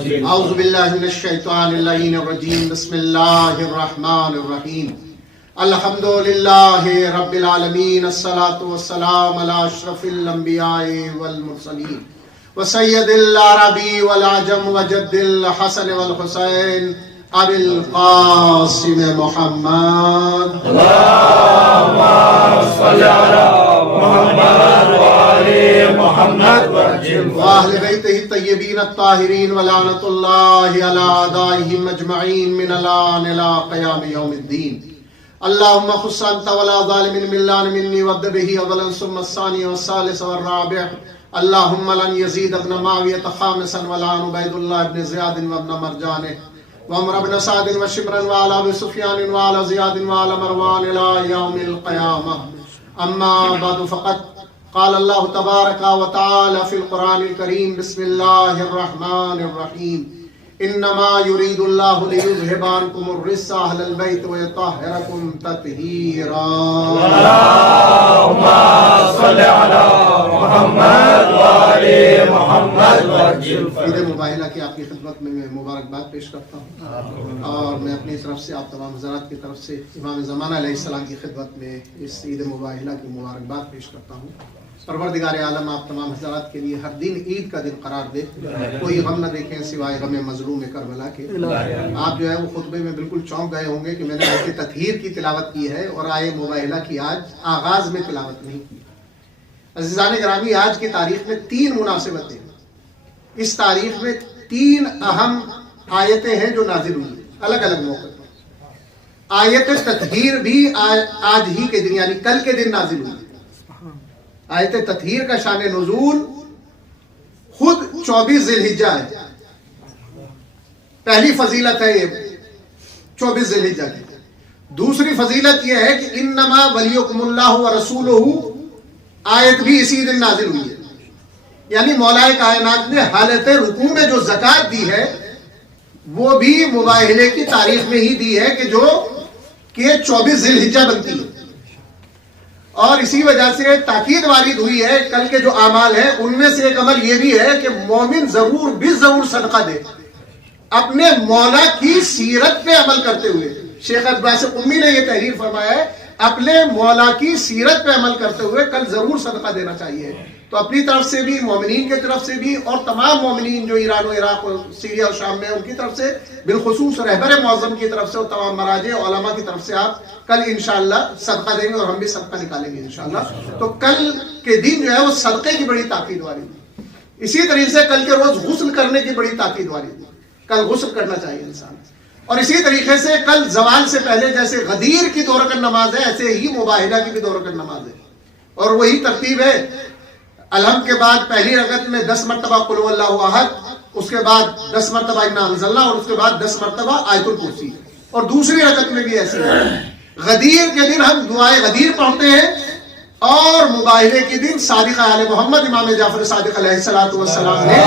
اعوذ باللہ من الشیطان اللعین الرجیم بسم اللہ الرحمن الرحیم الحمد للہ رب العالمین الصلاة والسلام علی اشرف الانبیاء والمرسلین وسید العربی والعجم وجد الحسن والحسین ابی القاسم محمد اللهم صل على محمد وآل محمد واہل بیتہ الطیبین الطاہرین ولعنۃ اللہ علی اعدائہم اجمعین من الان الی قیام یوم الدین اللہم خص انت ولا ظالم ملان منی وابد به اولا ثم الثانی والثالث والرابع اللہم لن یزید ابن معاویہ خامسا ولعن عبید اللہ ابن زیاد وابن مرجانہ وعمر بن سعد وشمرا وعلى ابي سفيان وعلى زياد وعلى مروان الى يوم القيامة اما بعد فقد قال الله تبارك وتعالى في القرآن الكريم بسم الله الرحمن الرحيم انما يريد الله ليذهب عنكم الرجس اهل البيت ويطهركم تطهيرا اللهم صل على محمد وآل محمد عید مباہلہ کی آپ کی خدمت میں مبارکباد پیش کرتا ہوں اور میں اپنی طرف سے آپ تمام حضرات کی طرف سے امام زمانہ علیہ السلام کی خدمت میں اس عید مباہلہ کی مبارکباد پیش کرتا ہوں۔ پروردگار عالم آپ تمام حضرات کے لیے ہر دن عید کا دن قرار دے، کوئی غم نہ دیکھیں سوائے غم مظلوم کربلا کے۔ آپ جو ہے وہ خطبے میں بالکل چونک گئے ہوں گے کہ میں نے آیت تطہیر کی تلاوت کی ہے اور آیت مباہلہ کی آج آغاز میں تلاوت نہیں کی۔ عزیزان گرامی، آج کی تاریخ میں 3 مناسبتیں، اس تاریخ میں 3 اہم آیتیں ہیں جو نازل ہوئی ہیں الگ الگ موقع پر۔ آیت تطہیر بھی آج ہی کے دن یعنی کل کے دن نازل ہوئی۔ آیت تطہیر کا شان نزول خود 24 ذی الحجہ ہے۔ پہلی فضیلت ہے یہ 24 ذی الحجہ کی۔ دوسری فضیلت یہ ہے کہ انما ولیکم اللہ ورسولہ، آیت بھی اسی دن نازل ہوئی ہے۔ یعنی مولا کائنات نے حالت رکوع میں جو زکوٰۃ دی ہے وہ بھی مباہلے کی تاریخ میں ہی دی ہے کہ جو کہ 24 ذی الحجہ بنتی ہے، اور اسی وجہ سے تاکید وارد ہوئی ہے کل کے جو اعمال ہیں ان میں سے ایک عمل یہ بھی ہے کہ مومن ضرور بھی ضرور صدقہ دے اپنے مولا کی سیرت پہ عمل کرتے ہوئے۔ شیخ عباس امی نے یہ تحریر فرمایا ہے اپنے مولا کی سیرت پہ عمل کرتے ہوئے کل ضرور صدقہ دینا چاہیے۔ تو اپنی طرف سے بھی، مومنین کی طرف سے بھی، اور تمام مومنین جو ایران و عراق اور سیریا اور شام میں ان کی طرف سے، بالخصوص رہبر معظم کی طرف سے اور تمام مراجع علماء کی طرف سے آپ کل انشاءاللہ صدقہ دیں گے اور ہم بھی صدقہ نکالیں گے انشاءاللہ۔ تو کل کے دن جو ہے وہ صدقے کی بڑی تاکید والی ہے۔ اسی طریقے سے کل کے روز غسل کرنے کی بڑی تاکید والی ہے، کل غسل کرنا چاہیے انسان۔ اور اسی طریقے سے کل زوال سے پہلے جیسے غدیر کی 2 رکعت نماز ہے ایسے ہی مباہلہ کی بھی 2 رکعت نماز ہے، اور وہی ترتیب ہے۔ الحمد کے بعد پہلی رکعت میں 10 مرتبہ قل هو اللہ احد، اس کے بعد 10 مرتبہ انا انزلنا، اور اس کے بعد 10 مرتبہ آیت الکرسی، اور دوسری رکعت میں بھی ایسی ہے۔ غدیر کے دن ہم دعائے غدیر پڑھتے ہیں، اور مباہلے کے دن صادق آل محمد امام جعفر صادق علیہ الصلوۃ والسلام نے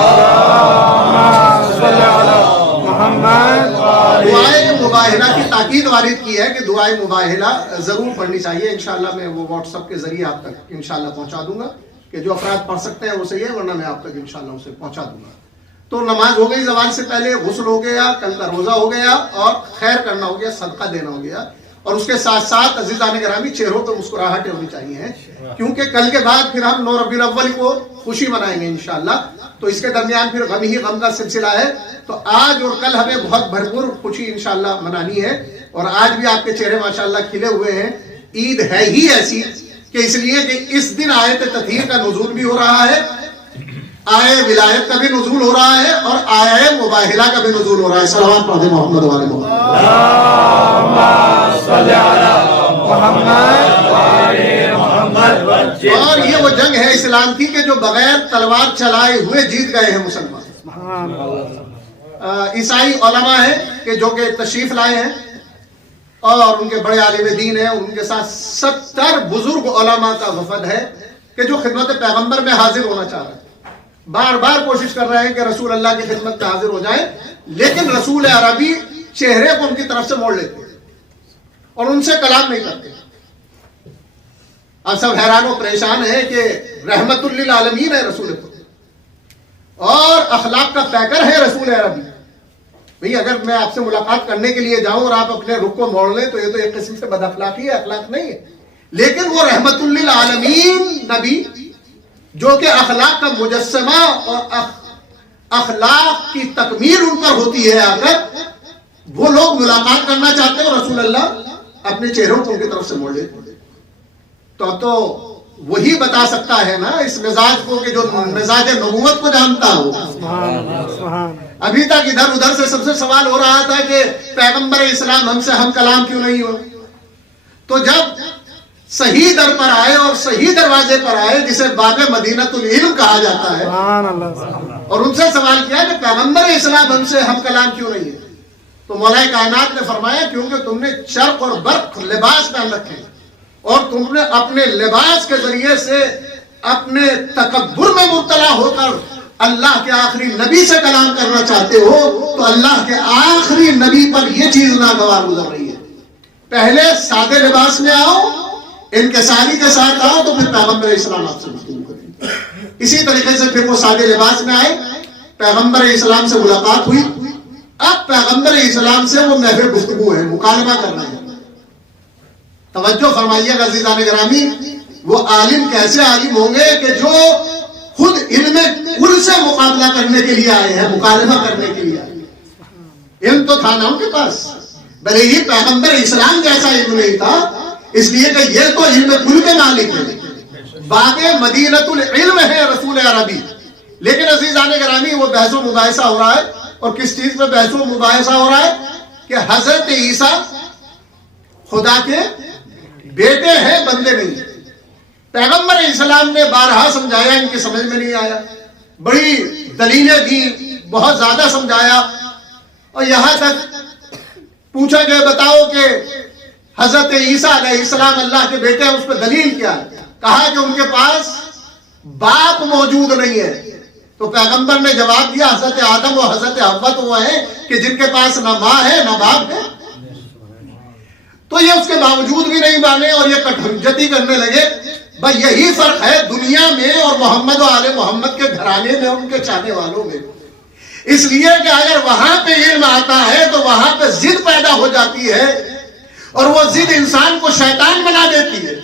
دعائے مباہلہ کی تاکید وارد کی ہے کہ دعائے مباہلہ ضرور پڑھنی چاہیے۔ انشاءاللہ میں وہ واٹس ایپ کے ذریعے آپ تک انشاءاللہ پہنچا دوں گا کہ جو افراد پڑھ سکتے ہیں وہ صحیح ہے، ورنہ میں آپ تک انشاءاللہ اسے پہنچا دوں گا۔ تو نماز ہو گئی زوال سے پہلے، غسل ہو گیا، کل کا روزہ ہو گیا، اور خیر کرنا ہو گیا، صدقہ دینا ہو گیا، اور اس کے ساتھ ساتھ عزیزان گرامی چہروں پہ مسکراہٹیں ہونی چاہیے، کیونکہ کل کے بعد پھر ہم 9 ربیع الاول کو خوشی منائیں گے انشاءاللہ۔ تو اس کے درمیان پھر غم ہی غم کا سلسلہ ہے۔ تو آج اور کل ہمیں بہت بھرپور خوشی انشاءاللہ منانی ہے، اور آج بھی آپ کے چہرے ماشاءاللہ کھلے ہوئے ہیں۔ عید ہے ہی ایسی کہ اس لیے کہ اس دن آیت تطہیر کا نزول بھی ہو رہا ہے، آئے ولایت کا بھی نزول ہو رہا ہے، اور آئے مباہلہ کا بھی نزول ہو رہا ہے۔ صلوات پڑھ دیں محمد والے محمد۔ اور یہ وہ جنگ ہے اسلام کی کہ جو بغیر تلوار چلائے ہوئے جیت گئے ہیں مسلمان۔ عیسائی علماء ہیں کہ جو کہ تشریف لائے ہیں، اور ان کے بڑے عالم دین ہیں، ان کے ساتھ 70 بزرگ علماء کا وفد ہے کہ جو خدمت پیغمبر میں حاضر ہونا چاہ رہے ہیں، بار بار کوشش کر رہے ہیں کہ رسول اللہ کی خدمت میں حاضر ہو جائیں، لیکن رسول عربی چہرے کو ان کی طرف سے موڑ لیتے ہیں اور ان سے کلام نہیں کرتے۔ اب سب حیران و پریشان ہیں کہ رحمت للعالمین ہے رسول خدا، اور اخلاق کا پیکر ہے رسول عربی. بھئی اگر میں آپ سے ملاقات کرنے کے لیے جاؤں اور آپ اپنے رخ کو موڑ لیں تو یہ تو ایک قسم سے بد اخلاقی ہے, اخلاق نہیں ہے. لیکن وہ رحمت للعالمین نبی جو کہ اخلاق کا مجسمہ اور اخلاق کی تکمیل ان پر ہوتی ہے, آ کر وہ لوگ ملاقات کرنا چاہتے ہیں اور رسول اللہ اپنے چہروں کو ان کی طرف سے موڑ لیتے. تو اب تو وہی بتا سکتا ہے نا اس مزاج کو کہ جو مزاج نبوت کو جانتا ہو. ابھی تک ادھر ادھر سے سب سے سوال ہو رہا تھا کہ پیغمبر اسلام ہم سے ہم کلام کیوں نہیں ہو. تو جب صحیح در پر آئے اور صحیح دروازے پر آئے جسے باب مدینۃ العلم کہا جاتا ہے, اور ان سے سوال کیا کہ پیغمبر اسلام ہم سے ہم کلام کیوں نہیں ہے, تو مولا کائنات نے فرمایا کیونکہ تم نے چرق اور برق لباس پہن رکھے اور تم نے اپنے لباس کے ذریعے سے اپنے تکبر میں مبتلا ہو کر اللہ کے آخری نبی سے کلام کرنا چاہتے ہو, تو اللہ کے آخری نبی پر یہ چیز ناگوار گزر رہی ہے. پہلے سادے لباس میں آؤ, انکساری کے ساتھ آؤ, تو پھر پیغمبر اسلام آپ سے گفتگو کریں. اسی طریقے سے پھر وہ سادے لباس میں آئے, پیغمبر اسلام سے ملاقات ہوئی. اب پیغمبر اسلام سے وہ محو گفتگو ہے, مکالمہ کرنا ہے. توجہ فرمائیے گا عزیزان گرامی, وہ عالم کیسے عالم ہوں گے کہ جو خود علم کل سے مقابلہ کرنے کے لیے آئے ہیں, مکالمہ کرنے کے لیے آئے ہیں. علم تو تھا نا ان کے پاس, بھلے ہی پیغمبر اسلام جیسا علم نہیں تھا, اس لیے کہ یہ تو علم کل کے مالک ہے, باب مدینۃ العلم ہے رسول عربی. لیکن عزیزان گرامی وہ بحث و مباحثہ ہو رہا ہے, اور کس چیز پہ بحث و مباحثہ ہو رہا ہے کہ حضرت عیسیٰ خدا کے بیٹے ہیں, بندے نہیں. پیغمبر اسلام نے بارہا سمجھایا, ان کی سمجھ میں نہیں آیا, بڑی دلیلیں دی, بہت زیادہ سمجھایا, اور یہاں تک پوچھا کہ بتاؤ کہ حضرت عیسیٰ علیہ السلام اللہ کے بیٹے ہیں, اس پہ دلیل کیا ہے. کہا کہ ان کے پاس باپ موجود نہیں ہے. تو پیغمبر نے جواب دیا حضرت آدم اور حضرت حوا تو وہ ہیں کہ جن کے پاس نہ ماں ہے نہ باپ ہے. تو یہ اس کے باوجود بھی نہیں مانے اور یہ کٹھنجتی کرنے لگے. بھائی یہی فرق ہے دنیا میں اور محمد و آل محمد کے گھرانے میں اور ان کے چاہنے والوں میں. اس لیے کہ اگر وہاں پہ علم آتا ہے تو وہاں پہ ضد پیدا ہو جاتی ہے, اور وہ ضد انسان کو شیطان بنا دیتی ہے.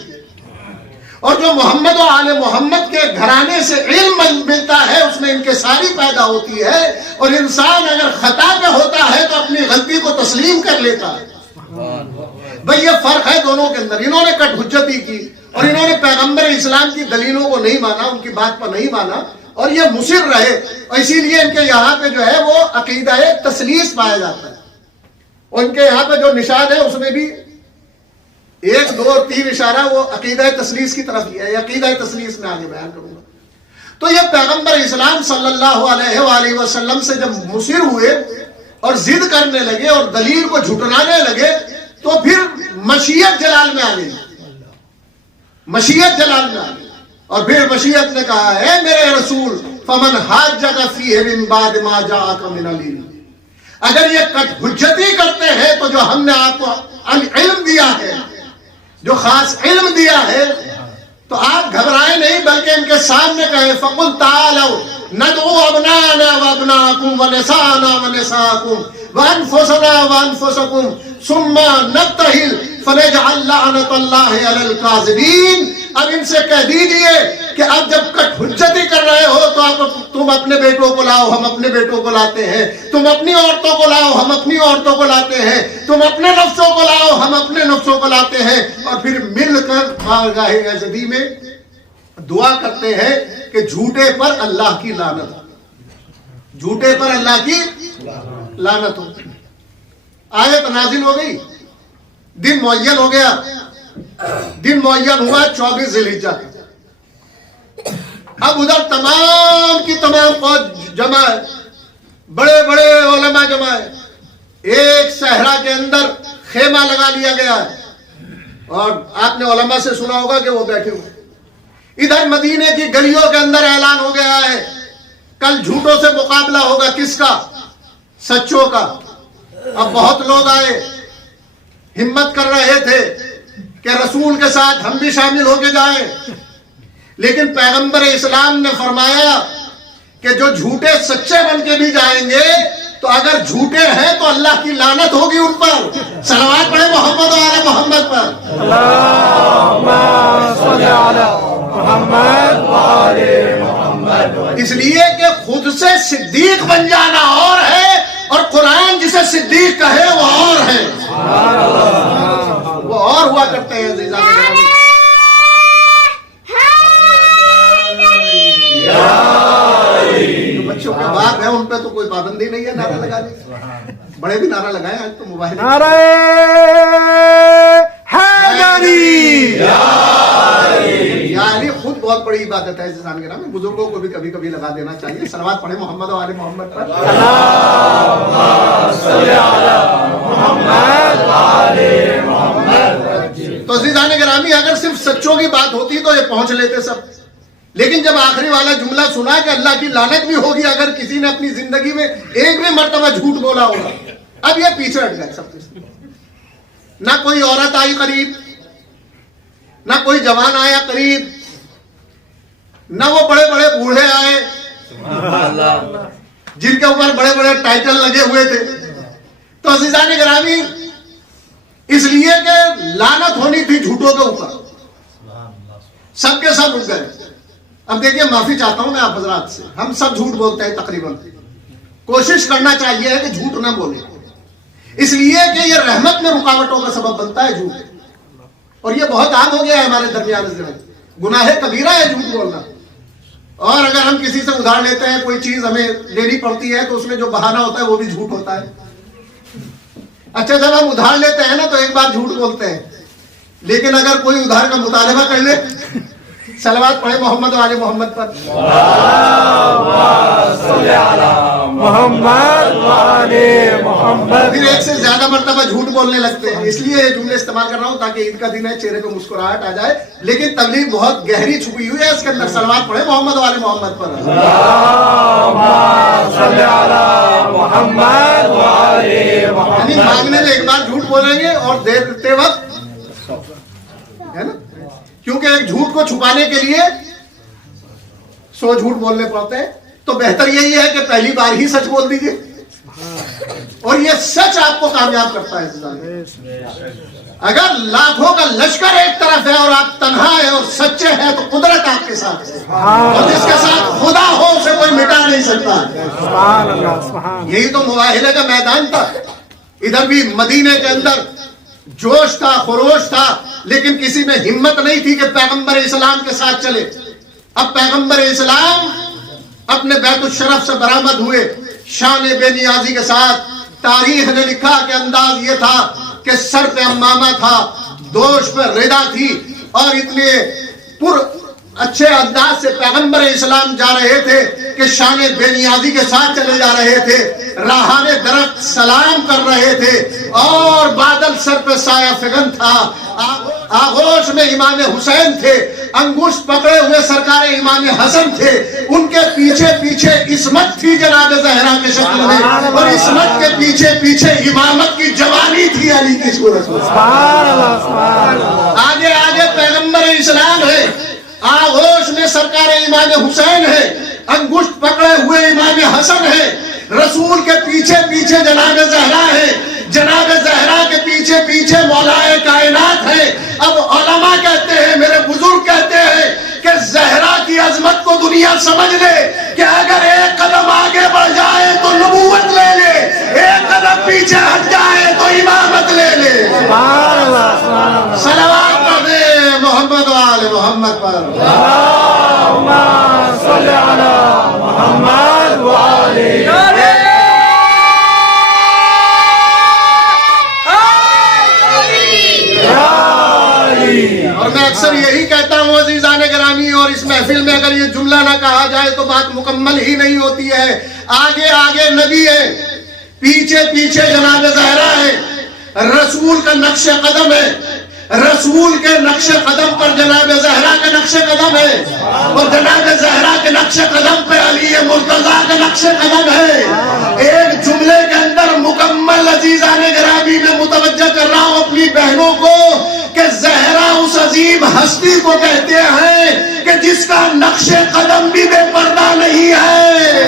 اور جو محمد و آل محمد کے گھرانے سے علم ملتا ہے اس میں انکساری پیدا ہوتی ہے, اور انسان اگر خطا پہ ہوتا ہے تو اپنی غلطی کو تسلیم کر لیتا ہے. بھئی یہ فرق ہے دونوں کے اندر. انہوں نے کٹ حجتی کی اور انہوں نے پیغمبر اسلام کی دلیلوں کو نہیں مانا, ان کی بات پر نہیں مانا, اور یہ مصر رہے. اور اسی لیے ان کے یہاں پہ جو ہے وہ عقیدہ تثلیث پایا جاتا ہے. اور ان کے یہاں پہ جو نشان ہے اس میں بھی 1 2 3 اشارہ وہ عقیدہ تثلیث کی طرف ہی ہے. عقیدہ تثلیث میں آگے بیان کروں گا. تو یہ پیغمبر اسلام صلی اللہ علیہ وآلہ وسلم سے جب مصر ہوئے اور ضد کرنے لگے اور دلیل کو جھٹلانے لگے, تو پھر مشیت جلال میں آ گئی. مشیت جلال میں آ گئی, اور پھر مشیت نے کہا ہے میرے رسول فمن حاجک فیہ من بعد ما جاءک من العلم. اگر یہ کٹ حجتی کرتے ہیں تو جو ہم نے آپ کو علم دیا ہے, جو خاص علم دیا ہے, تو آپ گھبرائیں نہیں بلکہ ان کے سامنے کہیں فقل تعالوا ندعو ابناءنا وابناءکم ونساءنا ونساءکم وانفسنا وانفسکم ثم نبتہل فنجعل لعنت اللہ علی الکاذبین. اب ان سے کہہ دیجئے کہ اب جب کٹ حجتی کر رہے ہو تو تم اپنے بیٹوں کو لاؤ, ہم اپنے بیٹوں کو لاتے ہیں, تم اپنی عورتوں کو لاؤ, ہم اپنی عورتوں کو لاتے ہیں, تم اپنے نفسوں کو لاؤ, ہم اپنے نفسوں کو لاتے ہیں, اور پھر مل کر بارگاہ عزتی میں دعا کرتے ہیں کہ جھوٹے پر اللہ کی لعنت ہو, جھوٹے پر اللہ کی لعنت ہو. آیت نازل ہو گئی, دن معین ہو گیا, دن معین ہوا 24 ذی الحجہ. اب ادھر تمام کی تمام فوج جمع ہے, بڑے بڑے علماء جمع ہے, ایک صحرا کے اندر خیمہ لگا لیا گیا ہے, اور آپ نے علماء سے سنا ہوگا کہ وہ بیٹھے ہوئے. ادھر مدینے کی گلیوں کے اندر اعلان ہو گیا ہے کل جھوٹوں سے مقابلہ ہوگا, کس کا؟ سچوں کا. اب بہت لوگ آئے, ہمت کر رہے تھے کہ رسول کے ساتھ ہم بھی شامل ہو کے جائیں, لیکن پیغمبر اسلام نے فرمایا کہ جو جھوٹے سچے بن کے بھی جائیں گے تو اگر جھوٹے ہیں تو اللہ کی لعنت ہوگی ان پر. صلوات پڑھے محمد و آل محمد پر. اللہم صل علی محمد و آل محمد. اس لیے کہ خود سے صدیق بن جانا اور ہے اور قرآن جسے صدیق کہے وہ اور ہے. وہ اور ہوا کرتے ہیں عزیزان گرامی. بچوں کے باپ ہیں ان پہ تو کوئی پابندی نہیں ہے نعرہ لگانے. بڑے بھی نعرہ لگائے آج تو موبائل. نعرہ حیدری. یا علی خود بہت بڑی عبادت ہے عزیزان گرامی. بزرگوں کو بھی کبھی کبھی لگا دینا چاہیے. صلوات پڑھیں محمد و آل محمد پر. اللہم صل علی محمد و آل محمد. تو عزیزان گرامی اگر صرف سچوں کی بات ہوتی تو یہ پہنچ لیتے سب. لیکن جب آخری والا جملہ سنا کہ اللہ کی لعنت بھی ہوگی اگر کسی نے اپنی زندگی میں ایک بھی مرتبہ جھوٹ بولا ہوگا, اب یہ پیچھے ہٹ گئے سب کچھ. نہ کوئی عورت آئی قریب, نہ کوئی جوان آیا قریب, نہ وہ بڑے بڑے بوڑھے آئے جن کے اوپر بڑے بڑے ٹائٹل لگے ہوئے تھے. تو عزیزان گرامی اس لیے کہ لعنت ہونی تھی جھوٹوں کے اوپر, سب کے سب اٹھ گئے. اب دیکھیے معافی چاہتا ہوں میں آپ حضرات سے, ہم سب جھوٹ بولتے ہیں تقریباً. کوشش کرنا چاہیے کہ جھوٹ نہ بولیں, اس لیے کہ یہ رحمت میں رکاوٹوں کا سبب بنتا ہے جھوٹ. اور یہ بہت عام ہو گیا ہے ہمارے درمیان اس دن. گناہ کبیرہ ہے جھوٹ بولنا. اور اگر ہم کسی سے ادھار لیتے ہیں, کوئی چیز ہمیں لینی پڑتی ہے تو اس میں جو بہانہ ہوتا ہے وہ بھی جھوٹ ہوتا ہے. اچھا جب ہم ادھار لیتے ہیں نا تو ایک بار جھوٹ بولتے ہیں, لیکن اگر کوئی ادھار کا مطالبہ کر لے, صلوات پڑھے محمد و آل محمد پر. محمد و آل محمد. پھر ایک سے زیادہ مرتبہ جھوٹ بولنے لگتے ہیں. اس لیے یہ جملے استعمال کر رہا ہوں تاکہ عید کا دن ہے, چہرے پہ مسکراہٹ آ جائے, لیکن تبلیغ بہت گہری چھپی ہوئی ہے اس کے اندر. صلوات پڑھے محمد و آل محمد پر. محمد و آل یعنی مانگنے میں ایک بار جھوٹ بولیں گے اور دیتے وقت ہے نا, کیونکہ ایک جھوٹ کو چھپانے کے لیے 100 جھوٹ بولنے پڑتے ہیں. تو بہتر یہی ہے کہ پہلی بار ہی سچ بول دیجیے, اور یہ سچ آپ کو کامیاب کرتا ہے. اگر لاکھوں کا لشکر ایک طرف ہے اور آپ تنہا ہیں اور سچے ہیں تو قدرت آپ کے ساتھ ہے, اور جس کے ساتھ خدا ہو اسے کوئی مٹا نہیں سکتا. یہی تو مواہلے کا میدان تھا. ادھر بھی مدینے کے اندر جوش تھا, خروش تھا, لیکن کسی میں ہمت نہیں تھی کہ پیغمبر اسلام کے ساتھ چلے. اب پیغمبر اسلام اپنے بیت الشرف سے برآمد ہوئے شان بے نیازی کے ساتھ. تاریخ نے لکھا کہ انداز یہ تھا کہ سر پہ امامہ تھا, دوش پہ ردا تھی, اور اتنے پر اچھے انداز سے پیغمبر اسلام جا رہے تھے کہ شان بے نیازی کے ساتھ چلے جا رہے تھے. راہان درخت سلام کر رہے تھے اور بادل سر پہ سایہ فگن تھا. آغوش میں امام حسین تھے, انگشت پکڑے ہوئے سرکار امام حسن تھے, ان کے پیچھے پیچھے عصمت تھی جناب زہرا کے شکل میں, اور عصمت کے پیچھے پیچھے امامت کی جوانی تھی علی کی صورت میں. آگے آگے پیغمبر اسلام ہے, آغوش میں سرکار امام حسین ہے, انگشت پکڑے ہوئے امام حسن ہے, رسول کے پیچھے پیچھے جناب زہرا ہے, جناب زہرا کے پیچھے پیچھے مولائے کائنات ہے. اب علماء کہتے ہیں, میرے بزرگ کہتے ہیں کہ زہرا کی عظمت کو دنیا سمجھ لے کہ اگر ایک قدم آگے بڑھ جائے تو نبوت لے لے, ایک قدم پیچھے ہٹ جائے تو امامت لے لے. صلوات پڑھے محمد و آل محمد پر. اللہم صل علی محمد و آل اور میں اکثر یہی کہتا ہوں عزیزان گرامی, اور اس محفل میں اگر یہ جملہ نہ کہا جائے تو بات مکمل ہی نہیں ہوتی ہے. آگے آگے نبی ہے, پیچھے پیچھے جناب زہرا ہے, رسول کا نقش قدم ہے, رسول کے نقش قدم پر جناب زہرا کے نقش قدم ہے, اور جناب زہرا کے نقش قدم پہ علی مرتضیٰ کا نقش قدم ہے. ایک جملے کے اندر مکمل عزیزان گرامی میں متوجہ کر رہا ہوں اپنی بہنوں کو کہ زہرا اس عظیم ہستی کو کہتے ہیں کہ جس کا نقش قدم بھی بے پردہ نہیں ہے.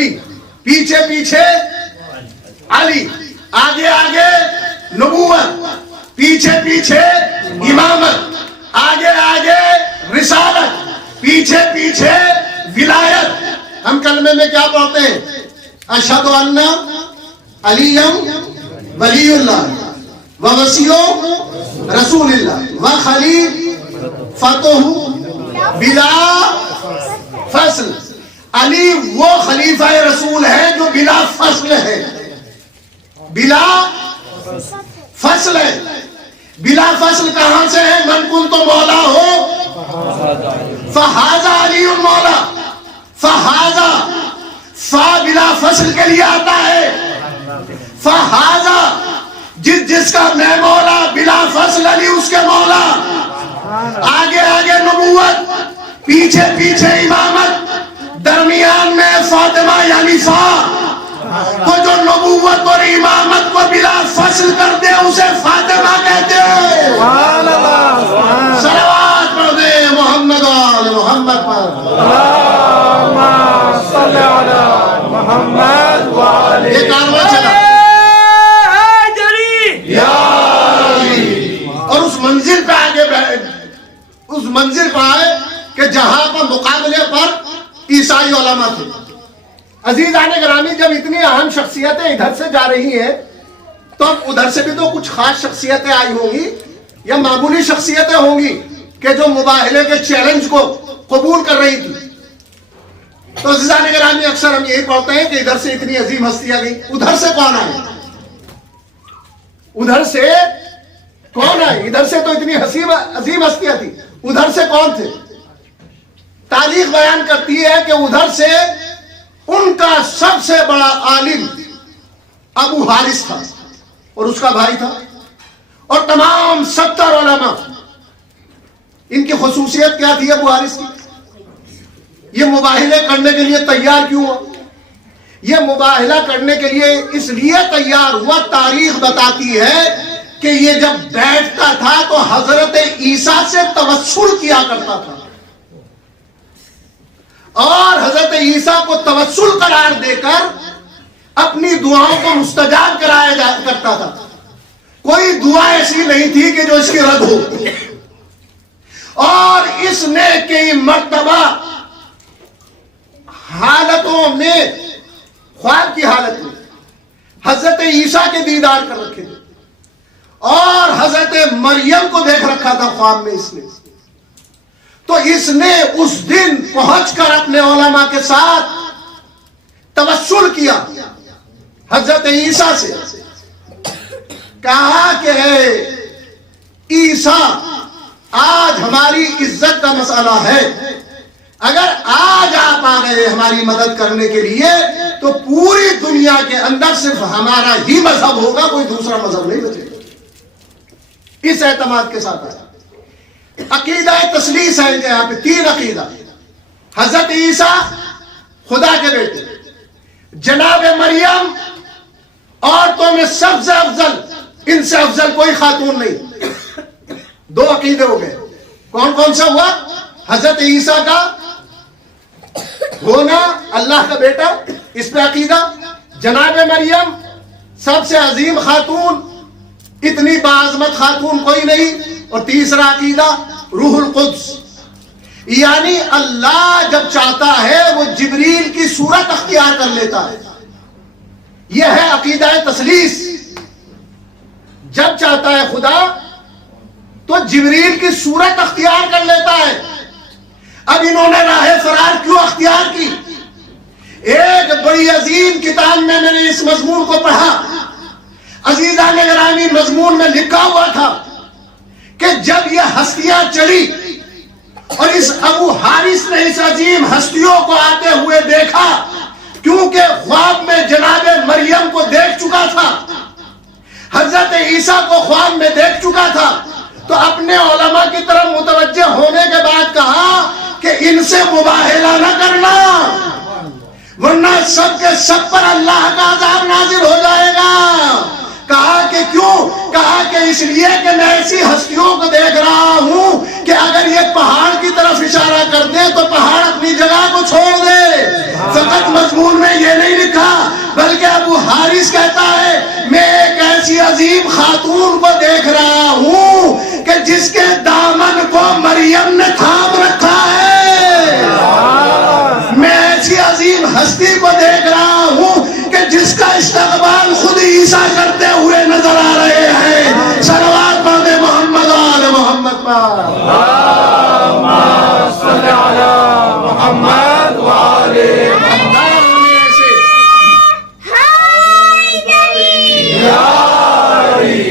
نبی، پیچھے پیچھے علی، آگے آگے نبوت، پیچھے پیچھے امامت، آگے آگے رسالت، پیچھے پیچھے ولایت۔ ہم کلمے میں کیا پڑھتے ہیں؟ اشہد ان علی ولی اللہ ووصی رسول اللہ وخلیفتہ بلا فصل۔ علی وہ خلیفہ رسول ہے جو بلا فصل ہے، بلا فصل ہے۔ بلا فصل کہاں سے ہے؟ من کنت مولا ہو فہذا علی مولا، فہذا فا بلا فصل کے لیے آتا ہے، فہذا جس کا میں مولا، بلا فصل علی اس کے مولا۔ آگے آگے نبوت، پیچھے پیچھے امامت، درمیان میں فاطمہ یعنی فا۔ تو جو نبوت اور امامت کو بلا فصل کرتے ہیں اسے فاطمہ کہتے ہیں۔ صلوات پڑھ دے محمد وآل محمد پر۔ اللہم صل علی محمد وآل یہ کارواں چلا اور اس منزل پہ آگے اس منزل پہ آئے کہ جہاں پر مقابلے پر عیسائی علماء تھے۔ عزیزان گرامی، جب اتنی اہم شخصیتیں ادھر سے جا رہی ہیں تو اب ادھر سے بھی تو کچھ خاص شخصیتیں آئی ہوں گی یا معمولی شخصیتیں ہوں گی کہ جو مباہلے کے چیلنج کو قبول کر رہی تھی۔ تو عزیزان گرامی، اکثر ہم یہی پڑھتے ہیں کہ ادھر سے اتنی عظیم ہستیاں گئی، ادھر سے کون آئے؟ ادھر سے کون آئے؟ ادھر سے تو اتنی عظیم ہستیاں تھی، ادھر سے کون تھے؟ تاریخ بیان کرتی ہے کہ ادھر سے ان کا سب سے بڑا عالم ابو حارث تھا اور اس کا بھائی تھا، اور تمام 70 علماء۔ ان کی خصوصیت کیا تھی ابو حارث کی؟ یہ مباہلے کرنے کے لیے تیار کیوں ہوا؟ یہ مباہلہ کرنے کے لیے اس لیے تیار ہوا، تاریخ بتاتی ہے کہ یہ جب بیٹھتا تھا تو حضرت عیسیٰ سے توسل کیا کرتا تھا، اور حضرت عیسیٰ کو توسل قرار دے کر اپنی دعاؤں کو مستجاب کرایا کرتا تھا۔ کوئی دعا ایسی نہیں تھی کہ جو اس کی رد ہو، اور اس نے کئی مرتبہ حالتوں میں، خواب کی حالت میں حضرت عیسیٰ کے دیدار کر رکھے تھے، اور حضرت مریم کو دیکھ رکھا تھا خواب میں اس نے۔ تو اس نے اس دن پہنچ کر اپنے علماء کے ساتھ توسل کیا حضرت عیسیٰ سے، کہا کہ عیسیٰ آج ہماری عزت کا مسئلہ ہے، اگر آج آپ آ گئے ہماری مدد کرنے کے لیے تو پوری دنیا کے اندر صرف ہمارا ہی مذہب ہوگا، کوئی دوسرا مذہب نہیں بچے گا۔ اس اعتماد کے ساتھ آیا۔ عقیدہ تثلیث ہے یہاں پہ، 3 عقیدہ۔ حضرت عیسیٰ خدا کے بیٹے، جناب مریم عورتوں میں سب سے افضل، ان سے افضل کوئی خاتون نہیں۔ 2 عقیدے ہو گئے۔ کون کون سا ہوا؟ حضرت عیسیٰ کا ہونا اللہ کا بیٹا، اس پہ عقیدہ، جناب مریم سب سے عظیم خاتون، اتنی باعظمت خاتون کوئی نہیں، اور تیسرا عقیدہ روح القدس، یعنی اللہ جب چاہتا ہے وہ جبریل کی صورت اختیار کر لیتا ہے۔ یہ ہے عقیدہ تثلیث۔ جب چاہتا ہے خدا تو جبریل کی صورت اختیار کر لیتا ہے۔ اب انہوں نے راہ فرار کیوں اختیار کی؟ ایک بڑی عظیم کتاب میں نے اس مضمون کو پڑھا۔ عزیزان گرامی، مضمون میں لکھا ہوا تھا کہ جب یہ ہستیاں چلی اور اس ابو حارث نے اس عظیم ہستیوں کو آتے ہوئے دیکھا، کیونکہ خواب میں جناب مریم کو دیکھ چکا تھا، حضرت عیسیٰ کو خواب میں دیکھ چکا تھا، تو اپنے علماء کی طرف متوجہ ہونے کے بعد کہا کہ ان سے مباہلہ نہ کرنا، ورنہ سب کے سب پر اللہ کا عذاب نازل ہو جائے گا۔ کہا کہ کیوں؟ کہا کہ اس لیے کہ میں ایسی ہستیوں کو دیکھ رہا ہوں کہ اگر یہ پہاڑ کی طرف اشارہ کر دے تو پہاڑ اپنی جگہ کو چھوڑ دے۔ ساتھ مضمون میں یہ نہیں لکھا، بلکہ ابو حارث کہتا ہے میں ایک ایسی عظیم خاتون کو دیکھ رہا ہوں کہ جس کے دامن کو مریم نے تھام رکھا ہے، میں ایسی عظیم ہستی کو دیکھ رہا ہوں کہ جس کا استقبال خود عیسیٰ کرتے ہوئے نظر آ رہے ہیں۔ صلوات پڑھیں محمد و آل محمد پر۔ اللہم صلی علی محمد و آل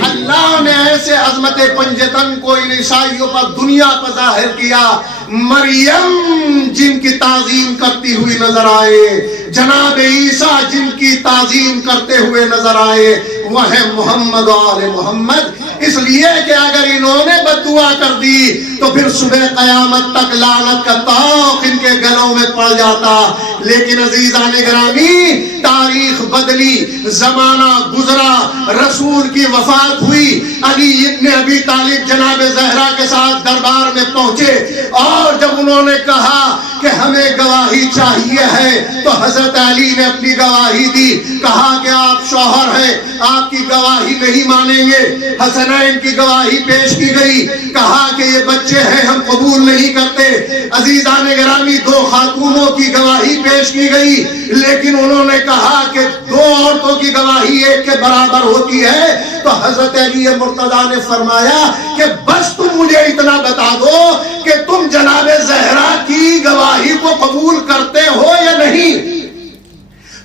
اللہ نے ایسے عظمت پنجتن کو ان عیسائیوں پر دنیا پر ظاہر کیا، مریم جن کی تعظیم کرتی ہوئی نظر آئے، جناب عیسیٰ جن کی تعظیم کرتے ہوئے نظر آئے، وہ ہے محمد و آل محمد۔ اس لیے کہ اگر انہوں نے بد دعا کر دی تو پھر صبح قیامت تک لعنت کا طوق ان کے گلوں میں پڑ جاتا۔ لیکن عزیزان گرامی، تاریخ بدلی، زمانہ گزرا، رسول کی وفات ہوئی، علی ابن ابی طالب جناب زہرا کے ساتھ دربار میں پہنچے، اور جب انہوں نے کہا کہ ہمیں گواہی چاہیے ہے تو حضرت علی نے اپنی گواہی دی، کہا کہ آپ شوہر ہیں، آپ کی گواہی نہیں مانیں گے۔ حسنین کی گواہی پیش کی گئی، کہا کہ یہ بچے ہیں ہم قبول نہیں کرتے۔ عزیزان گرامی، دو خاتونوں کی گواہی پیش کی گئی، لیکن انہوں نے کہا کہ دو عورتوں کی گواہی ایک کے برابر ہوتی ہے۔ تو حضرت علی مرتضیٰ نے فرمایا کہ بس تم مجھے اتنا بتا دو کہ تم جناب زہرا کی گواہی کو قبول کرتے ہو یا نہیں۔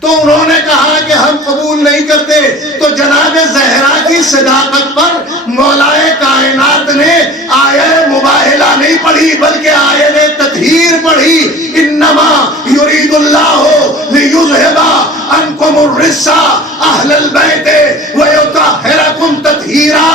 تو انہوں نے کہا کہ ہم قبول نہیں کرتے۔ تو جناب زہرا کی صداقت پر مولائے کائنات نے آیت مباہلہ نہیں پڑھی بلکہ آیت تطہیر پڑھی، انما یرید اللہ لیذہب عنکم الرجس اہل البیت ویطہرکم تطہیرا۔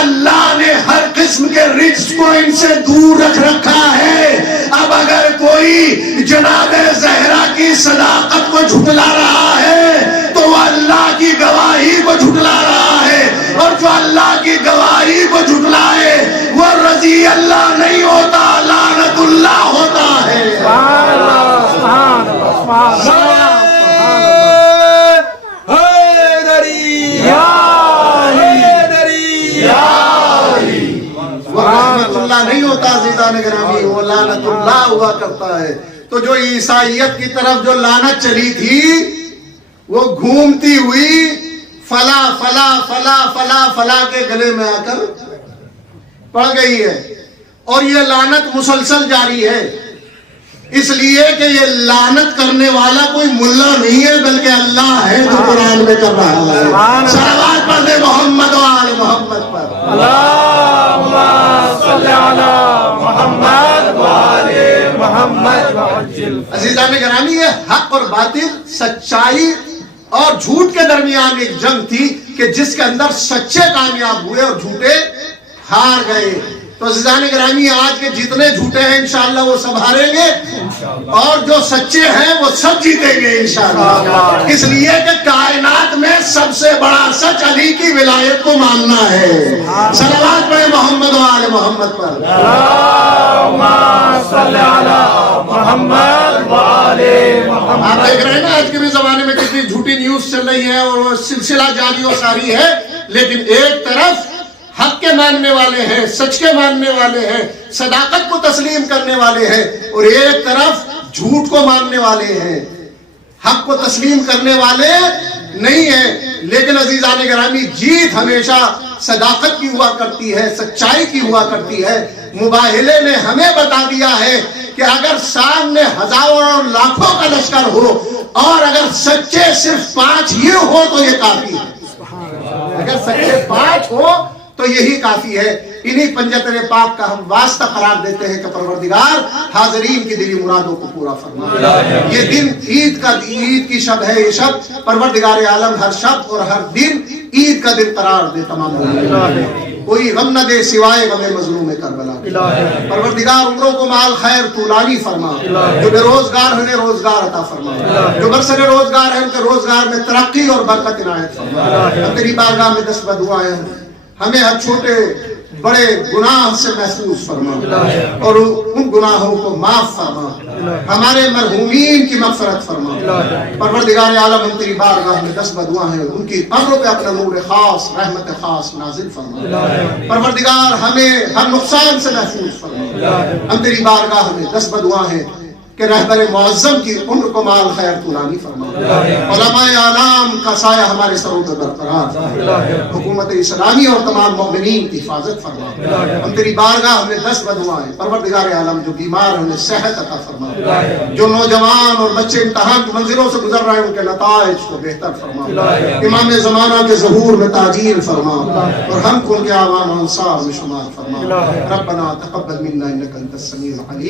اللہ نے ہر قسم کے رجس کو ان سے دور رکھ رکھا ہے۔ اب اگر کوئی جناب زہرا کی صداقت کو جھٹلا رہا ہے تو وہ اللہ کی گواہی کو جھٹلا رہا ہے، اور جو اللہ کی گواہی کو جھٹلائے وہ رضی اللہ نہیں ہوتا، لعنت اللہ ہوتا ہے۔ سبحان اللہ، سبحان اللہ، سبحان اللہ۔ وہ رحمت اللہ نہیں ہوتا عزیزان گرامی، وہ لعنت اللہ ہوا کرتا ہے۔ تو جو عیسائیت کی طرف جو لعنت چلی تھی وہ گھومتی ہوئی فلا فلا فلا فلا فلا کے گلے میں آ کر پڑ گئی ہے، اور یہ لعنت مسلسل جاری ہے، اس لیے کہ یہ لعنت کرنے والا کوئی ملا نہیں ہے بلکہ اللہ ہے جو قرآن میں کر رہا ہے۔ صلوات پڑھیں محمد و آل محمد پر۔ اللہم صلی علی محمد و آل محمد وعجل۔ عزیزان گرامی، یہ حق اور باطل، سچائی اور جھوٹ کے درمیان ایک جنگ تھی کہ جس کے اندر سچے کامیاب ہوئے اور جھوٹے ہار گئے۔ تو عزیزان گرامی، آج کے جتنے جھوٹے ہیں انشاءاللہ وہ سب ہاریں گے، اور جو سچے ہیں وہ سب جیتیں گے انشاءاللہ۔ اس لیے کہ کائنات میں سب سے بڑا سچ علی کی ولایت کو ماننا ہے۔ صلوات پڑھیں محمد و آل محمد پر۔ اللہم صلی علی محمد و آل محمد۔ آپ دیکھ رہے ہیں نا آج کے بھی زمانے میں کتنی جھوٹی نیوز چل رہی ہے اور وہ سلسلہ جاری و ساری ہے، لیکن ایک طرف حق کے ماننے والے ہیں، سچ کے ماننے والے ہیں، صداقت کو تسلیم کرنے والے ہیں، اور ایک طرف جھوٹ کو ماننے والے ہیں، حق کو تسلیم کرنے والے نہیں ہیں۔ لیکن عزیزان گرامی، جیت ہمیشہ صداقت کی ہوا کرتی ہے، سچائی کی ہوا کرتی ہے۔ مباہلے نے ہمیں بتا دیا ہے کہ اگر سامنے ہزاروں اور لاکھوں کا لشکر ہو اور اگر سچے صرف 5 ہی ہو تو یہ کافی ہے۔ اگر سچے 5 ہو تو یہی کافی ہے۔ انہی پنجتن پاک کا ہم واسطہ قرار دیتے ہیں کہ پروردگار حاضرین کی دلی مرادوں کو پورا فرمائے۔ یہ دن عید کی شب ہے، یہ شب پروردگار عالم ہر شب اور ہر دن عید کا دن قرار دے تمام لوگوں۔ کوئی غم نہ دے سوائے غم مظلوم کربلا۔ پروردگار عمروں کو مال خیر طولانی فرما، جو بے روزگار ہیں روزگار عطا فرما، جو برسر روزگار ہیں ان کے روزگار میں ترقی اور برکت عنایت فرما۔ ہم تیری بارگاہ میں دست بدعائیں ہیں، ہمیں ہر چھوٹے بڑے گناہ سے محفوظ فرما اور ان گناہوں کو معاف فرما، ہمارے مرحومین کی مغفرت فرما۔ پروردگار عالم ہم تیری بارگاہ میں دست بدعا ہیں، ان کی قبروں پہ اپنا نور خاص، رحمت خاص نازل فرما۔ پروردگار ہمیں ہر نقصان سے محفوظ فرما۔ ہم تیری بارگاہ میں دست بدعا ہیں کہ رہبر معظم کی عمر کو مال خیر طولانی فرما، علماء اعلام کا سایہ ہمارے سروں پر برقرار، حکومت اسلامی اور تمام مومنین کی حفاظت فرما۔ ہم تیری بارگاہ میں دست بدعا ہیں پروردگار عالم جو بیمار ہیں انہیں صحت عطا فرما، جو نوجوان اور بچے امتحان کی منزلوں سے گزر رہے ہیں ان کے نتائج کو بہتر فرما، امام زمانہ کے ظہور میں تعجیل فرما اور ہم کو ان کے عوام انصار میں شمار فرما۔ ربنا تقبل منا انک انت السمیع العلیم۔